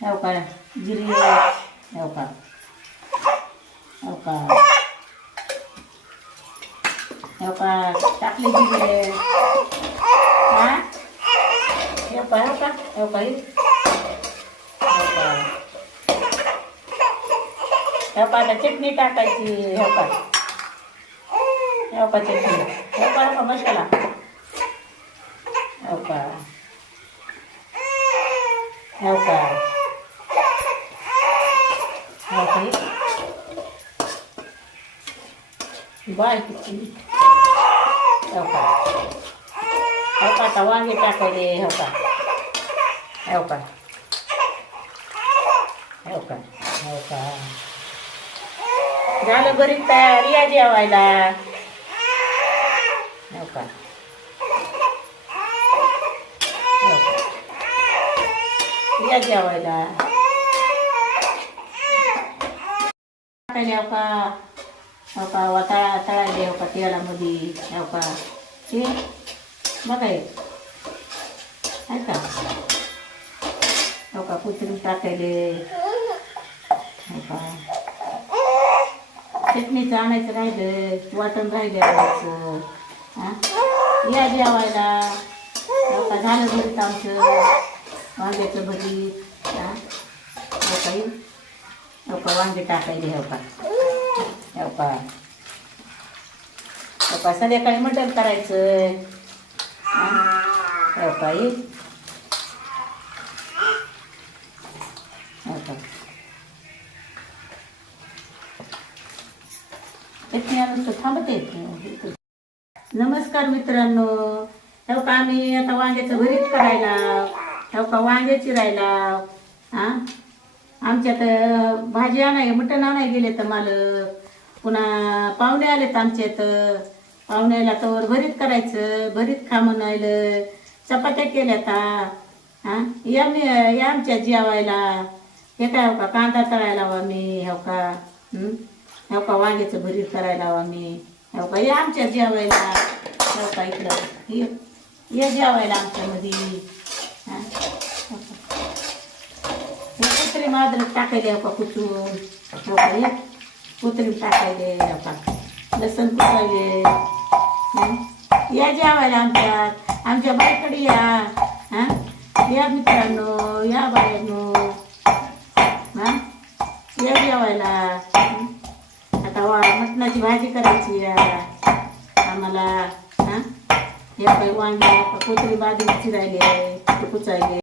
हो का जिरे हो का हो का हो का टाकले जिरे हा हो का हो का हो का हो का हो का आता चटणी टाकायची हो का चटणी हो का मसाला हो का हो का हो का बाय किती हो का आता वांगे टाकायले हो का हो का हो का हो का झालं बरीच तयार या जेवायला हो का हो का या जेवायला टाकायले हो का वाटाळा तळायले हो का तेलामध्ये हो का हे बघा आहे का हो का कोथिंबीर टाकायले हो का चटणीचं आणायचं राहिलं वाटण राहिलं आणायचं हां या जेवायला हो का झालं भरीत आमचं वांग्याचं भरीत हां हो का हो का वांगे टाकायले हो का हो का हो का संध्याकाळी मटण करायचं हो का हो का थांबते. नमस्कार मित्रांनो हो का आम्ही आता वांग्याचं भरीत करायला हो का वांगे चिरायला हां आमच्यात भाजी आणाय मटण आणाय गेले तर मालक पुन्हा पाहुणे आलेत आमच्यात पाहुण्याला तर भरीत करायचं भरीत खा म्हणायलं चपात्या केल्यात हां या आमच्या जेवायला हे काय हो का कांदा तळायला हवा मी हो का हो का वांग्याचं भरीत करायला हवा मी हो का या आमच्या जेवायला हो का इकडं ये जेवायला आमच्यामध्ये हां कोथिंबीर अद्रक टाकायले हो का कुचून हो का हे कोथिंबीर टाकायले हो का लसूण कुटायले या जेवायला आमच्या बाईकडे या हां या मित्रांनो या बायांनो हां या जेवायला आता मटणाची भाजी करायची या आम्हाला हां हे काही वांगे कोथिंबीर बाजूला चिरायले कुचायले